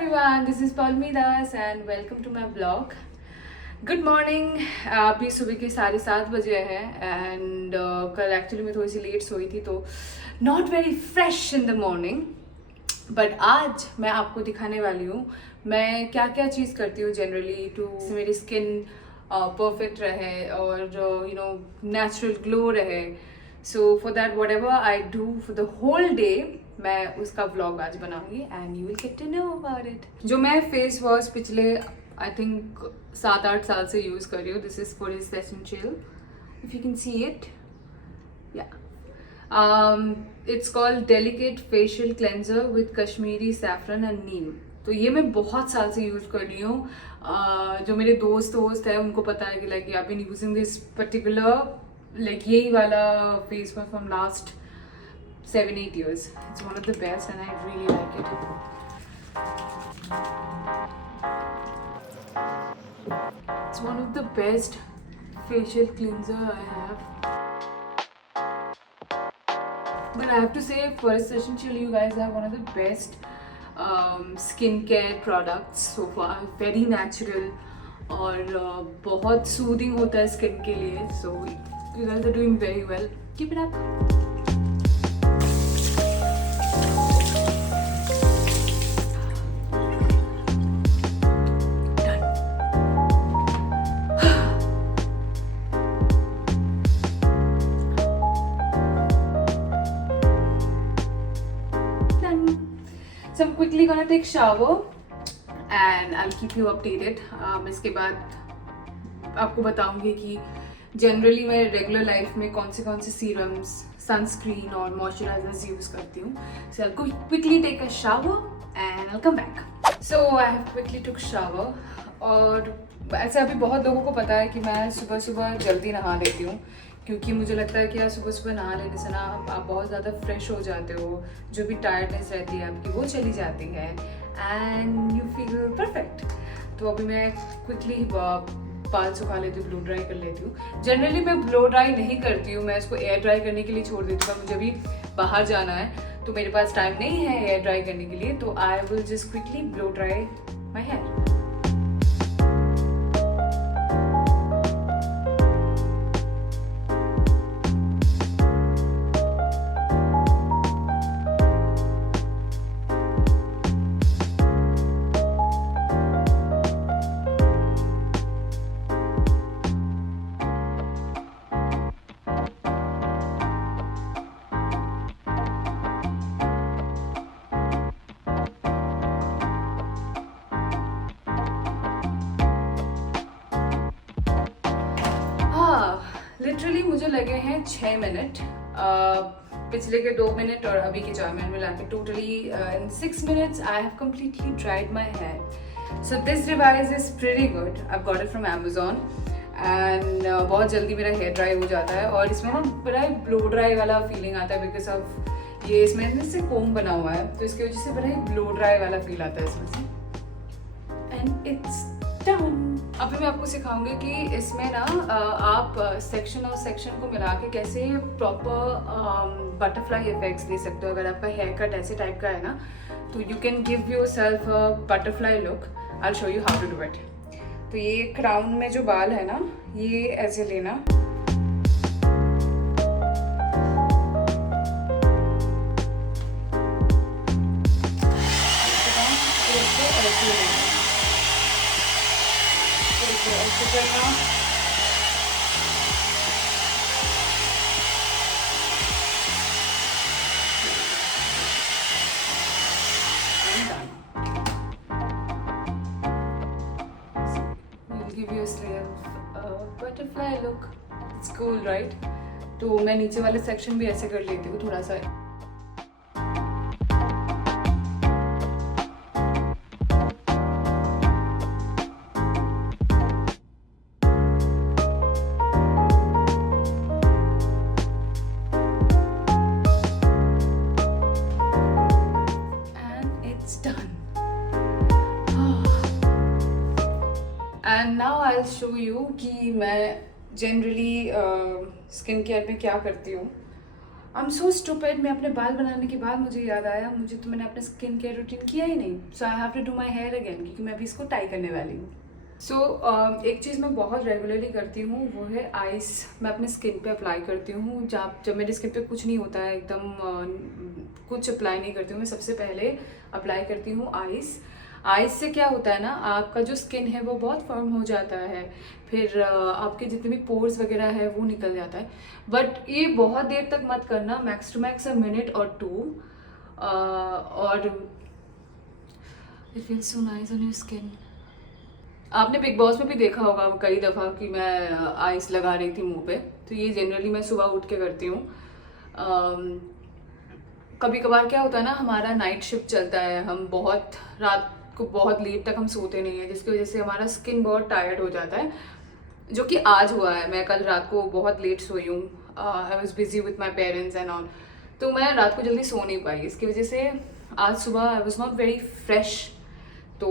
everyone, this is Palmi Das and welcome to my vlog. Good morning. अभी सुबह के 7:30 बजे हैं एंड कल एक्चुअली मैं थोड़ी सी लेट सोई थी तो not very fresh in the morning. But आज मैं आपको दिखाने वाली हूँ मैं क्या क्या चीज़ करती हूँ जनरली टू मेरी स्किन परफेक्ट रहे और यू नो नेचुरल ग्लो रहे. So for that whatever I do for the whole day मैं उसका व्लॉग आज बनाऊंगी and you will get to know about it. जो मैं फेस वॉश पिछले आई थिंक 7-8 साल से यूज़ कर रही हूँ. This is for essential if you can see it. या it's called delicate facial cleanser with Kashmiri saffron and neem. तो ये मैं बहुत साल से यूज़ कर रही हूँ. जो मेरे दोस्त हैं उनको पता है कि like I been using this particular like यही वाला face wash from last 7-8 years. It's one of the best and I really like it. It's one of the best facial cleanser I have. But I have to say for Essential you guys have one of the best skincare products so far. Very natural और बहुत soothing होता है skin के लिए. So you guys are doing very well. Keep it up. So I'm quickly gonna take shower and I'll keep you updated. इसके बाद आपको बताऊंगी कि जनरली मैं रेगुलर लाइफ में कौन से सीरम्स, सनस्क्रीन और मॉइस्चराइजर्स यूज़ करती हूँ. So I'll quickly take a shower and I'll come back. So I have quickly took shower. और ऐसे अभी बहुत लोगों को पता है कि मैं सुबह सुबह जल्दी नहा लेती हूँ क्योंकि मुझे लगता है कि यार सुबह सुबह नहा लेने से ना आप बहुत ज़्यादा फ्रेश हो जाते हो. जो भी टायर्डनेस रहती है आपकी वो चली जाती है एंड यू फील परफेक्ट. तो अभी मैं क्विकली बाल सुखा लेती हूँ, ब्लो ड्राई कर लेती हूँ. जनरली मैं ब्लो ड्राई नहीं करती हूँ, मैं इसको एयर ड्राई करने के लिए छोड़ देती हूँ. मुझे अभी बाहर जाना है तो मेरे पास टाइम नहीं है एयर ड्राई करने के लिए, तो I will just quickly blow dry my hair. Literally मुझे लगे हैं 6 मिनट. पिछले के 2 मिनट और अभी के 4 मिनट मिला के totally in 6 minutes I have completely dried my hair. So this device is pretty good. I got it from Amazon and बहुत जल्दी मेरा हेयर ड्राई हो जाता है और इसमें ना बड़ा ही ब्लो ड्राई वाला फीलिंग आता है बिकॉज ऑफ ये इसमें से कोम बना हुआ है तो इसकी वजह से बड़ा ही ब्लो ड्राई वाला फील आता है इसमें से. And it's done. अभी मैं आपको सिखाऊंगी कि इसमें ना आप सेक्शन और सेक्शन को मिला के कैसे प्रॉपर बटरफ्लाई इफेक्ट्स दे सकते हो. अगर आपका हेयर कट ऐसे टाइप का है ना तो you can give yourself a butterfly look. I will show you how to do it. तो ये क्राउन में जो बाल है ना ये ऐसे लेना give you a butterfly look. It's cool, right? तो मैं नीचे वाले सेक्शन भी ऐसे कर लेती हूँ थोड़ा सा. And now I will show you कि मैं जनरली स्किन केयर में क्या करती हूँ. आई एम सो स्टूपिड, मैं अपने बाल बनाने के बाद मुझे याद आया तो मैंने अपने स्किन केयर रूटीन किया ही नहीं. So I have to do my hair again, क्योंकि मैं अभी इसको टाई करने वाली हूँ. सो एक चीज़ मैं बहुत रेगुलरली करती हूँ वो है आइस. मैं अपने स्किन पे अप्लाई करती हूँ. जब मेरे स्किन पे कुछ नहीं होता है, एकदम कुछ अप्लाई नहीं करती हूँ, मैं सबसे पहले अप्लाई करती हूँ आइस. आइस से क्या होता है ना, आपका जो स्किन है वो बहुत फर्म हो जाता है, फिर आपके जितने भी पोर्स वगैरह है वो निकल जाता है. बट ये बहुत देर तक मत करना, max to max a minute और 2. और it feels so nice on your skin. आपने बिग बॉस में भी देखा होगा कई दफ़ा कि मैं आइस लगा रही थी मुंह पे. तो ये जनरली मैं सुबह उठ के करती हूँ. कभी कभार क्या होता है ना, हमारा नाइट शिफ्ट चलता है, हम बहुत रात को बहुत लेट तक हम सोते नहीं हैं, जिसकी वजह से हमारा स्किन बहुत टायर्ड हो जाता है, जो कि आज हुआ है. मैं कल रात को बहुत लेट सोई हूँ. I was busy with my parents and all, तो मैं रात को जल्दी सो नहीं पाई. इसकी वजह से आज सुबह I was not very fresh. तो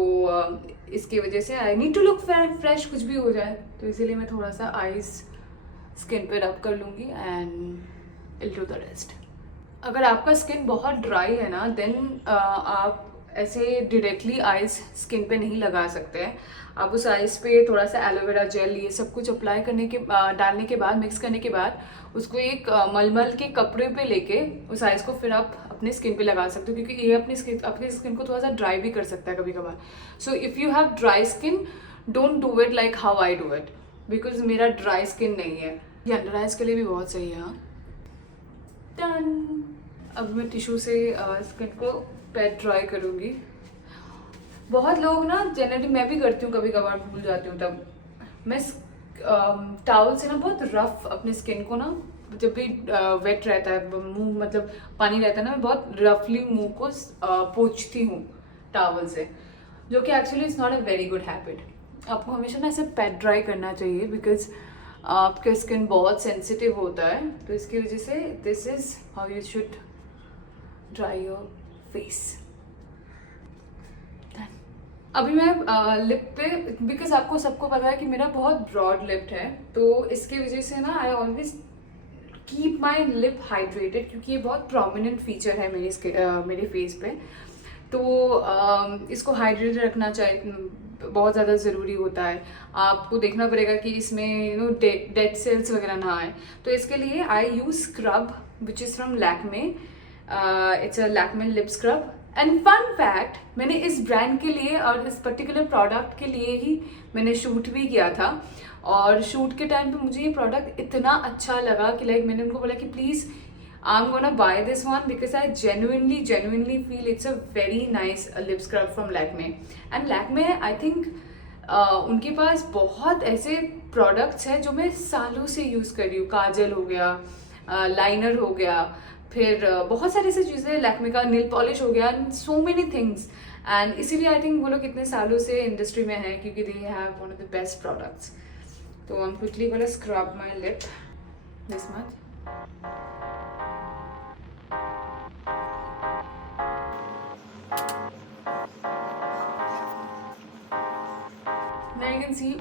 इसकी वजह से I need to look fresh, कुछ भी हो जाए. तो इसीलिए मैं थोड़ा सा आइस स्किन पे रब कर लूँगी and will do the rest. अगर आपका स्किन बहुत ड्राई है ना, देन आप ऐसे डायरेक्टली आइस स्किन पे नहीं लगा सकते हैं. आप उस आइस पे थोड़ा सा एलोवेरा जेल ये सब कुछ अप्लाई करने के डालने के बाद, मिक्स करने के बाद उसको एक मलमल के कपड़े पे लेके उस आइस को फिर आप अपने स्किन पे लगा सकते हो, क्योंकि ये अपनी स्किन को थोड़ा सा ड्राई भी कर सकता है कभी कभार. So if you have dry skin, don't do it like how I do it, because मेरा ड्राई स्किन नहीं है. ये अंडर आइज के लिए भी बहुत सही है. डन. अब मैं टिश्यू से स्किन को पैट ड्राई करूँगी. बहुत लोग ना, जनरली मैं भी करती हूँ, कभी कभार भूल जाती हूँ, तब मैं टावल से ना बहुत रफ अपने स्किन को ना, जब भी वेट रहता है मुंह, मतलब पानी रहता है ना, मैं बहुत रफली मुंह को पोंछती हूँ टावल से, जो कि actually it's not a very good habit. आपको हमेशा ना ऐसे पैट ड्राई करना चाहिए, बिकॉज आपका स्किन बहुत सेंसिटिव होता है. तो इसकी वजह से this is how you should dry your face. अभी मैं लिप पे, बिकॉज आपको सबको पता है कि मेरा बहुत ब्रॉड लिप है, तो इसकी वजह से ना I always keep my lip hydrated, क्योंकि ये बहुत प्रोमिनेंट फीचर है मेरे फेस पे. तो इसको हाइड्रेटेड रखना चाहिए, बहुत ज़्यादा ज़रूरी होता है. आपको देखना पड़ेगा कि इसमें डेड सेल्स वगैरह ना आए. तो इसके लिए I use scrub which is from Lakme. It's a Lakme lip scrub. And fun fact, मैंने इस ब्रांड के लिए और इस पर्टिकुलर प्रोडक्ट के लिए ही मैंने शूट भी किया था. और शूट के टाइम पे मुझे ये प्रोडक्ट इतना अच्छा लगा कि लाइक मैंने उनको बोला कि please I am gonna by this one, because I genuinely feel it's a very nice lip scrub from Lakme. And Lakme I think उनके पास बहुत ऐसे प्रोडक्ट्स हैं जो मैं सालों से यूज़ कर रही हूँ. काजल हो गया, लाइनर हो गया, फिर बहुत सारी ऐसी चीज़ें, लैक्मे का नेल पॉलिश हो गया, सो मेनी थिंग्स. एंड इसीलिए आई थिंक वो लोग इतने सालों से इंडस्ट्री में हैं, क्योंकि they have one of the best products. तो I am quickly gonna scrub my lip this much. Now you can see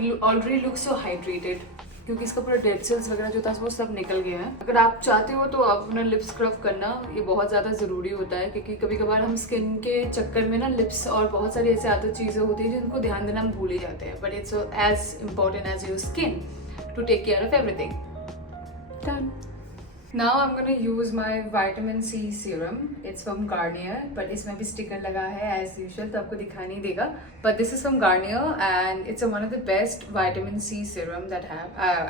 it already looks so hydrated, क्योंकि इसका पूरा डेड सेल्स वगैरह जो था वो सब निकल गया है. अगर आप चाहते हो तो आप अपना लिप स्क्रब करना, ये बहुत ज़्यादा ज़रूरी होता है, क्योंकि कभी कभार हम स्किन के चक्कर में ना लिप्स और बहुत सारी ऐसी आदत चीज़ें होती हैं जिनको ध्यान देना हम भूल ही जाते हैं. But it's as important as your skin to take care of everything. Done. Now I'm gonna use my vitamin C serum. It's from Garnier, but इसमें भी स्टिकर लगा है as usual, तो आपको दिखाई नहीं देगा. But this is from Garnier and it's one of the best vitamin C serum that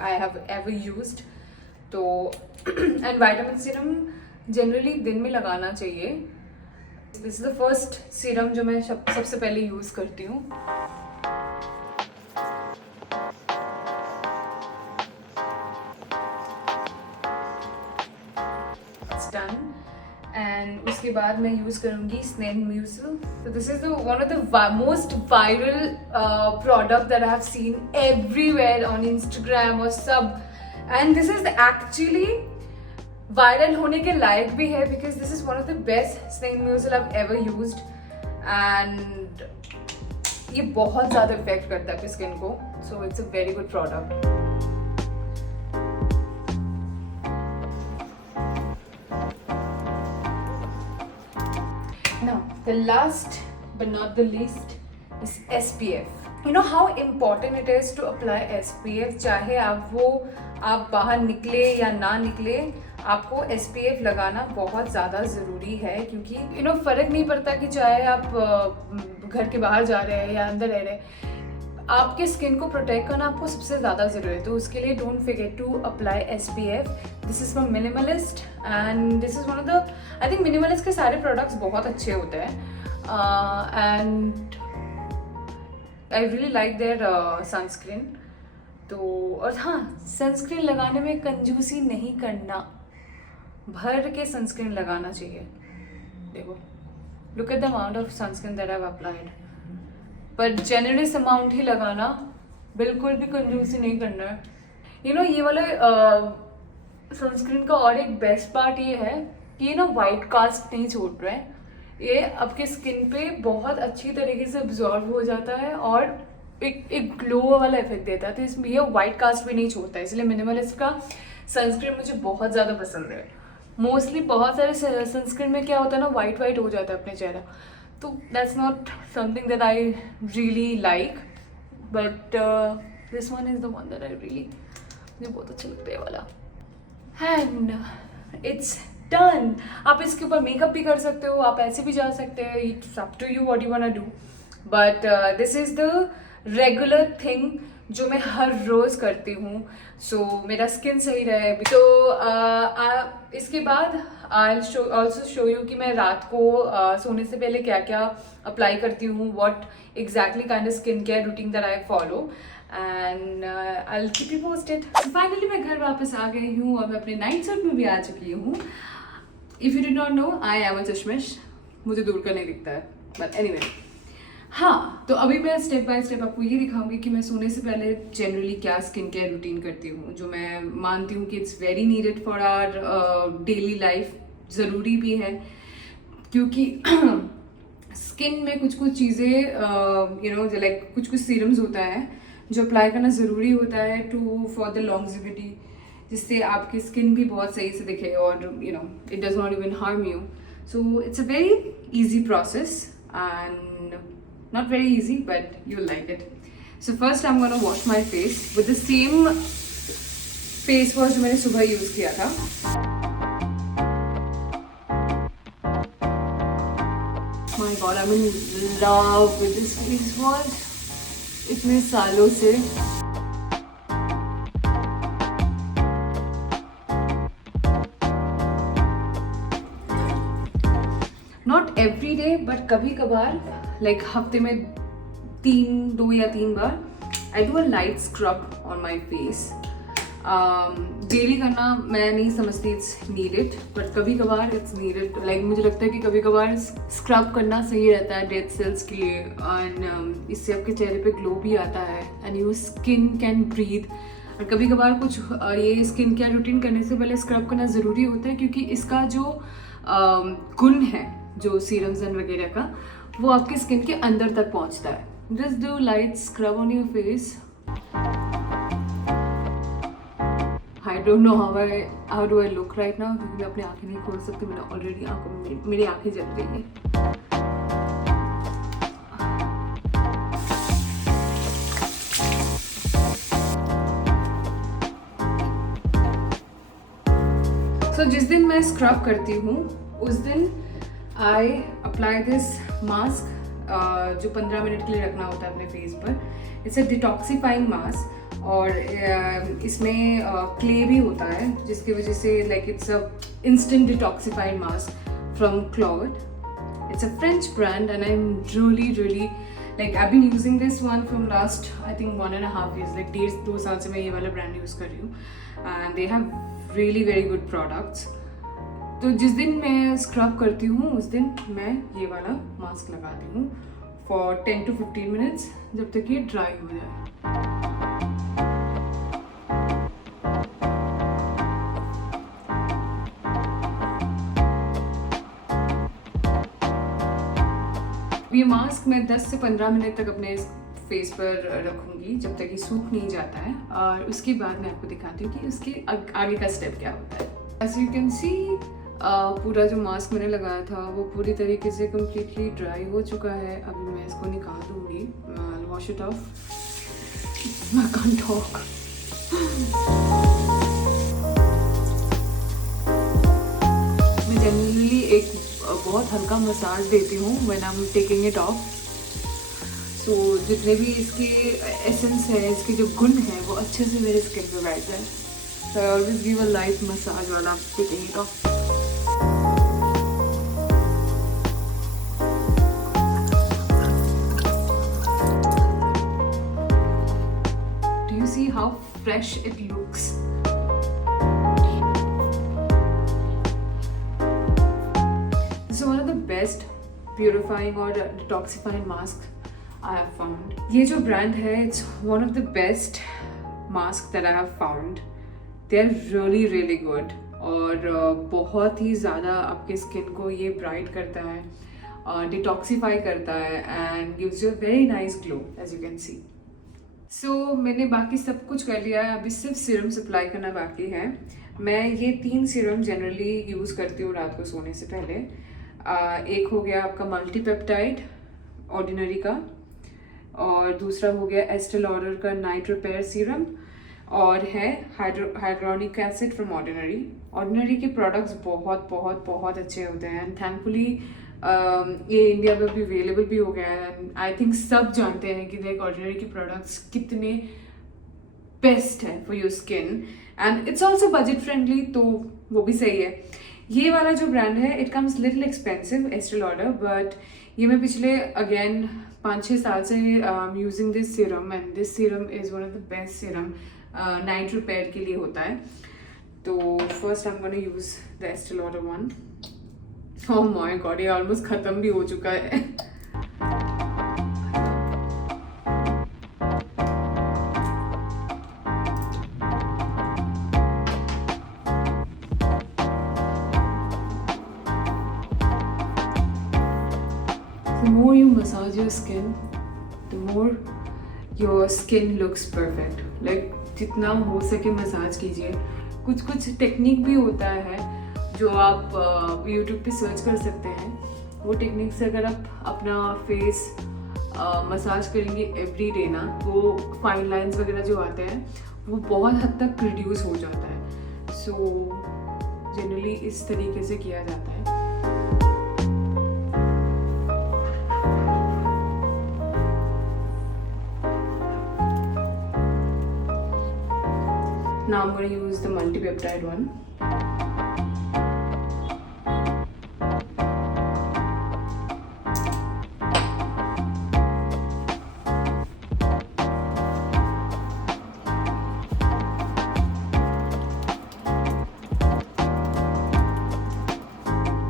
I have ever used. तो and vitamin serum generally दिन में लगाना चाहिए. This is the first serum जो मैं सबसे पहले use करती हूँ. Done. And उसके बाद मैं यूज करूंगी snail म्यूसिल. So this is one of the most viral product that I have seen everywhere on Instagram और सब. And this is actually viral होने के लायक भी है, because this is one of the best snail mucil I've ever used. And ये बहुत ज़्यादा effect करता है अपनी स्किन को. So it's a very good product. the last but not the least is SPF. You know how important it is to apply SPF. चाहे आप बाहर निकले या ना निकले, आपको SPF लगाना बहुत ज़्यादा ज़रूरी है, क्योंकि फ़र्क नहीं पड़ता कि चाहे आप घर के बाहर जा रहे हैं या अंदर रह रहे हैं, आपके स्किन को प्रोटेक्ट करना आपको सबसे ज़्यादा ज़रूरी है. तो उसके लिए don't forget to apply SPF. This is from Minimalist and this is one of the, I think Minimalist के सारे प्रोडक्ट्स बहुत अच्छे होते हैं and I really like their sunscreen. तो और हाँ, सनस्क्रीन लगाने में कंजूसी नहीं करना, भर के सनस्क्रीन लगाना चाहिए. देखो, look at the amount of sunscreen that I have applied, पर जेनरस अमाउंट ही लगाना, बिल्कुल भी कंजूसी नहीं करना है. ये वाला सनस्क्रीन का और एक बेस्ट पार्ट ये है कि ये वाइट कास्ट नहीं छोड़ रहा है. ये आपके स्किन पे बहुत अच्छी तरीके से अब्जॉर्ब हो जाता है और एक ग्लो वाला इफेक्ट देता है. तो इसमें ये वाइट कास्ट भी नहीं छोड़ता है, इसलिए मिनिमलिस्ट का सनस्क्रीन मुझे बहुत ज़्यादा पसंद है. मोस्टली बहुत सारे सनस्क्रीन में क्या होता है ना, वाइट हो जाता है अपने चेहरा, तो that's not something that I really like, but this one is the one that I really, मुझे बहुत अच्छा लगता है वाला. And it's done. आप इसके ऊपर मेकअप भी कर सकते हो, आप ऐसे भी जा सकते हैं, it's up to you what you want to do, but this is the regular thing जो मैं हर रोज़ करती हूँ. सो मेरा स्किन सही रहे. तो इसके बाद आई ऑल्सो शो यू कि मैं रात को सोने से पहले क्या क्या अप्लाई करती हूँ, what exactly kind of skin care routine that I follow, and I will keep you posted. Finally मैं घर वापस आ गई हूँ और मैं अपने नाइट सूट में भी आ चुकी हूँ. If you did not know, I am a चश्मिश, मुझे दूर का नहीं दिखता है, बट एनीवे. हाँ, तो अभी मैं स्टेप बाय स्टेप आपको ये दिखाऊंगी कि मैं सोने से पहले जनरली क्या स्किन केयर रूटीन करती हूँ, जो मैं मानती हूँ कि it's very needed for our daily life. ज़रूरी भी है, क्योंकि स्किन में कुछ चीज़ें लाइक कुछ सीरम्स होता है जो अप्लाई करना ज़रूरी होता है फॉर द लॉन्गजिविटी, जिससे आपकी स्किन भी बहुत सही से दिखे और it does not even harm you. So it's a very easy process and not very easy, but you'll like it. So first I'm gonna wash my face with the same face wash जो मैंने सुबह use किया था. My God, I'm in love with this face wash. इतने सालों से. Not every day, but कभी कभार, लाइक हफ्ते में 2 या 3 बार I do a light scrub on my face. Daily करना मैं नहीं समझती इट्स नीडेड, बट कभी कभार इट्स नीडेड. लाइक मुझे लगता है कि कभी कभार स्क्रब करना सही रहता है डेड सेल्स के लिए, एंड इससे आपके चेहरे पे ग्लो भी आता है and your skin can breathe. और कभी कभार कुछ ये स्किन केयर रूटीन करने से पहले स्क्रब करना ज़रूरी होता है, क्योंकि इसका जो गुण है, जो सीरम्स एंड वगैरह का, वो आपकी स्किन के अंदर तक पहुंचता है. Just do light scrub on your face. I don't know how do I look right now, क्योंकि मैं अपनी आंखें नहीं खोल सकती. मैंने ऑलरेडी मेरी आंखें जल रही हैं. सो जिस दिन मैं स्क्रब करती हूँ उस दिन आई अप्लाई दिस मास्क, जो 15 मिनट के लिए रखना होता है अपने फेस पर. इट्स अ डिटॉक्सीफाइंग मास्क और इसमें क्ले भी होता है, जिसकी वजह से like it's a instant detoxified mask from Claude. It's a French brand and I am really like I've been using this one from last I think 1.5 years, like 1.5-2 साल से मैं ये वाला ब्रांड यूज़ कर रही हूँ, and they have really very good products. तो जिस दिन मैं स्क्रब करती हूँ उस दिन मैं ये वाला मास्क लगाती हूँ for 10 to 15 minutes, जब तक ये ड्राई हो जाए. ये मास्क मैं 10 से 15 मिनट तक अपने फेस पर रखूँगी जब तक ये सूख नहीं जाता है, और उसके बाद मैं आपको दिखाती हूँ कि उसके आगे का स्टेप क्या होता है. As you can see, पूरा जो मास्क मैंने लगाया था वो पूरी तरीके से कम्प्लीटली ड्राई हो चुका है। अभी मैं इसको निकाल दूँगी, wash it off. I can't talk. मैं जनरली एक बहुत हल्का मसाज देती हूँ when I am taking it off. So जितने भी इसके एसेंस है, इसके जो गुण हैं, वो अच्छे से मेरे स्किन पे बैठ जाए। So I always give a light massage when I am taking it off. Do you see how fresh it looks? This is one of the best purifying or detoxifying mask I have found. ये जो brand है, it's one of the best mask that I have found. They are really really good और बहुत ही ज़्यादा आपके skin को ये bright करता है, डिटॉक्सीफाई करता है and gives you a very nice glow as you can see. So मैंने बाकी सब कुछ कर लिया है, अभी सिर्फ सीरम सप्लाई करना बाकी है। मैं ये 3 सीरम जनरली यूज़ करती हूँ रात को सोने से पहले। एक हो गया आपका मल्टीपेप्टाइड ऑर्डिनरी का, और दूसरा हो गया एस्टे लॉडर का नाइट रिपेयर सीरम, और है hydronic acid from ordinary. Ordinary के प्रोडक्ट्स बहुत बहुत बहुत अच्छे होते हैं एंड थैंकफुली ये इंडिया में भी अवेलेबल भी हो गया है। एंड आई थिंक सब जानते हैं कि लाइक ऑर्डिनरी के प्रोडक्ट्स कितने बेस्ट है for your skin and it's also budget friendly, तो वो भी सही है। ये वाला जो ब्रांड है it comes little expensive, Estee Lauder, but ये मैं पिछले अगेन 5-6 साल से using this serum and this serum is one of the best serum night repair के लिए होता है। तो first I am gonna use the Estee Lauder one. Oh my god, ये ऑलमोस्ट खत्म भी हो चुका है। The more you massage your skin, the more your skin looks perfect. Like जितना हो सके मसाज कीजिए। कुछ कुछ टेक्निक भी होता है जो आप YouTube पे सर्च कर सकते हैं। वो टेक्निक से अगर आप अपना फेस मसाज करेंगे एवरी डे ना, वो फाइन लाइंस वगैरह जो आते हैं वो बहुत हद तक रिड्यूस हो जाता है। सो जनरली इस तरीके से किया जाता है। Now I'm going to use the multi-peptide one.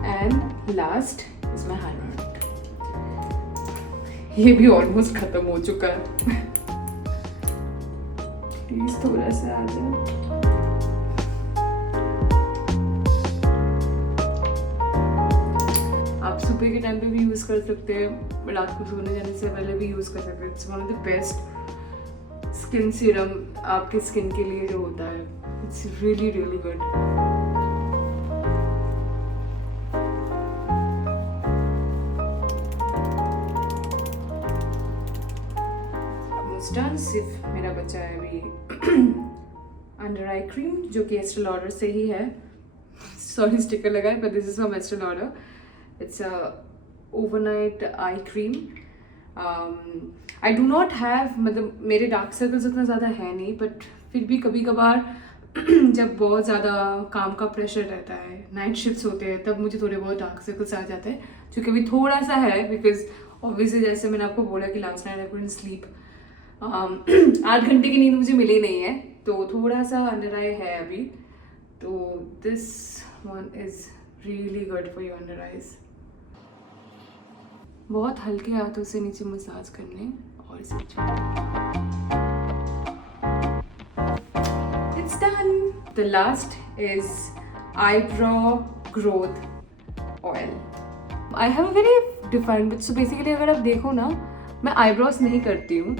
And last is my hyaluronic. ये भी ऑलमोस्ट खत्म हो चुका है। प्लीज थोड़ा सा आ जाए। आप सुबह के टाइम पे भी यूज कर सकते हैं, रात को सोने जाने से पहले भी यूज कर सकते हैं। It's one of the best skin serum आपके स्किन के लिए जो होता है। It's really really good. Done. सिर्फ मेरा बच्चा है अभी अंडर आई क्रीम, जो कि एस्टे लॉडर से ही है। सॉरी स्टिकर लगा है, but this is from Estee Lauder. It's a overnight eye cream. I do not have, मतलब मेरे डार्क सर्कल्स उतना ज़्यादा है नहीं, बट फिर भी कभी कभार जब बहुत ज़्यादा काम का प्रेशर रहता है, नाइट शिफ्ट्स होते हैं, तब मुझे थोड़े बहुत डार्क सर्कल्स आ जाते हैं, जो कि अभी थोड़ा सा है बिकॉज ऑब्वियसली जैसे मैंने आपको बोला कि last night I couldn't sleep. 8 घंटे की नींद मुझे मिली नहीं है, तो थोड़ा सा अंडर आई है अभी। तो this one is really good for your under eyes. बहुत हल्के हाथों से नीचे मसाज करने और इसे it's done. The last is eyebrow growth oil. I have a very defined, so basically अगर आप देखो ना, मैं आईब्रोज नहीं करती हूँ।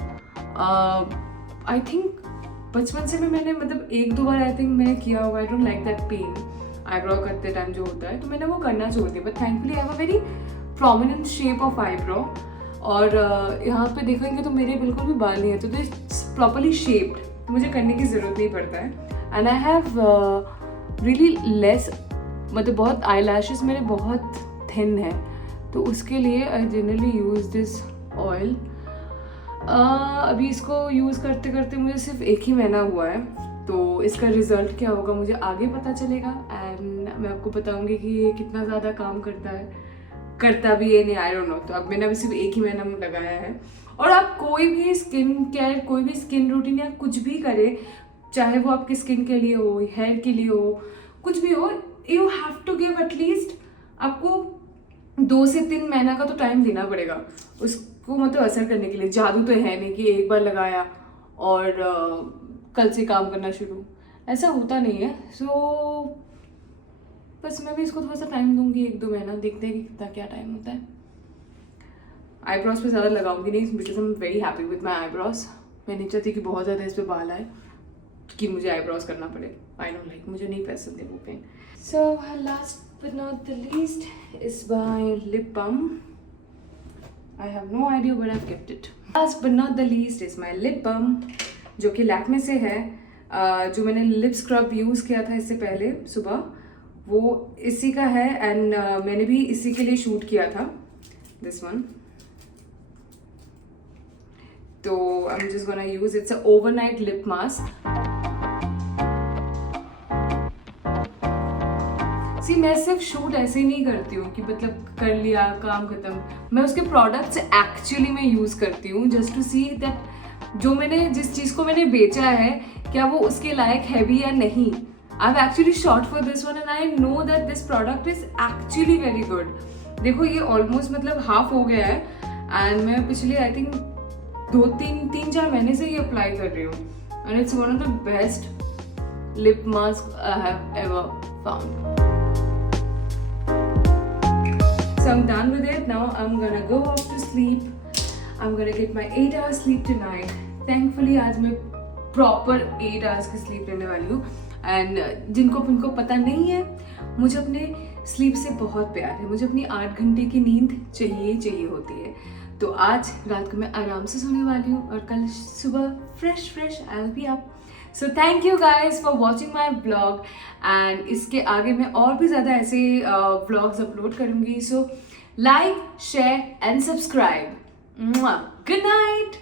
आई थिंक बचपन से मैंने मतलब 1-2 बार आई थिंक मैं किया हुआ। I don't like that pain. Eyebrow करते टाइम जो होता है, तो मैंने वो करना छोड़ दिया। But thankfully I have a very prominent shape of eyebrow, और यहाँ पे देखेंगे तो मेरे बिल्कुल भी बाल नहीं है, तो दिस प्रॉपरली शेप्ड, तो मुझे करने की ज़रूरत नहीं पड़ता है। And I have really less, मतलब बहुत आई लैशेस मेरे बहुत थिन है, तो उसके लिए I generally use this oil. अभी इसको यूज़ करते करते मुझे सिर्फ 1 ही महीना हुआ है, तो इसका रिज़ल्ट क्या होगा मुझे आगे पता चलेगा, एंड मैं आपको बताऊंगी कि ये कितना ज़्यादा काम करता है, करता भी है नहीं, आई डोंट नो। तो अब मैंने अभी सिर्फ 1 ही महीना में लगाया है। और आप कोई भी स्किन केयर, कोई भी स्किन रूटीन या कुछ भी करें, चाहे वो आपकी स्किन के लिए हो, हेयर के लिए हो, कुछ भी हो, you have to give at least आपको 2 से 3 महीना का तो टाइम देना पड़ेगा उसको, मतलब असर करने के लिए। जादू तो है नहीं कि एक बार लगाया और कल से काम करना शुरू, ऐसा होता नहीं है। सो बस मैं भी इसको थोड़ा सा टाइम दूंगी, 1-2 महीना, देखते हैं कि कितना क्या टाइम होता है। आईब्रोज पे ज़्यादा लगाऊंगी नहीं, because I am very happy with my eyebrows. मैं नहीं चाहती कि बहुत ज़्यादा इस पर बाल आए कि मुझे आईब्रोज करना पड़े। आई डोंट लाइक, मुझे नहीं पसंद है वो pain. So last but not the least is by lip balm. I have no idea where I've kept it. Last but not the least is my lip balm, जो कि लैक्मे से है। जो मैंने लिप स्क्रब यूज़ किया था इससे पहले सुबह, वो इसी का है, एंड मैंने भी इसी के लिए शूट किया था, दिस वन। तो I am just gonna use, it's a overnight lip mask. See मैं सिर्फ शूट ऐसे ही नहीं करती हूँ कि मतलब कर लिया काम खत्म, मैं उसके प्रोडक्ट्स एक्चुअली में यूज़ करती हूँ जस्ट टू सी दैट जो मैंने जिस चीज़ को मैंने बेचा है क्या वो उसके लायक है भी या नहीं। I have actually shot for this one and I know that this product is actually very good. देखो ये ऑलमोस्ट मतलब हाफ हो गया है, एंड मैं पिछले आई थिंक 2-3-4 महीने से ये अप्लाई कर रही हूँ, and it's one of the best lip mask I have ever found. So I'm done with it. Now I'm gonna go off to sleep. I'm gonna get my 8 hours sleep tonight. Thankfully आज मैं proper 8 hours की sleep लेने वाली हूँ, and जिनको पता नहीं है, मुझे अपने sleep से बहुत प्यार है। मुझे अपनी 8 घंटे की नींद चाहिए होती है। तो आज रात को मैं आराम से सोने वाली हूँ और कल सुबह fresh I'll be up. So thank you guys for watching my blog, and इसके आगे मैं और भी ज़्यादा ऐसे व्लॉग्स अपलोड करूँगी। So like, share and subscribe. Good night.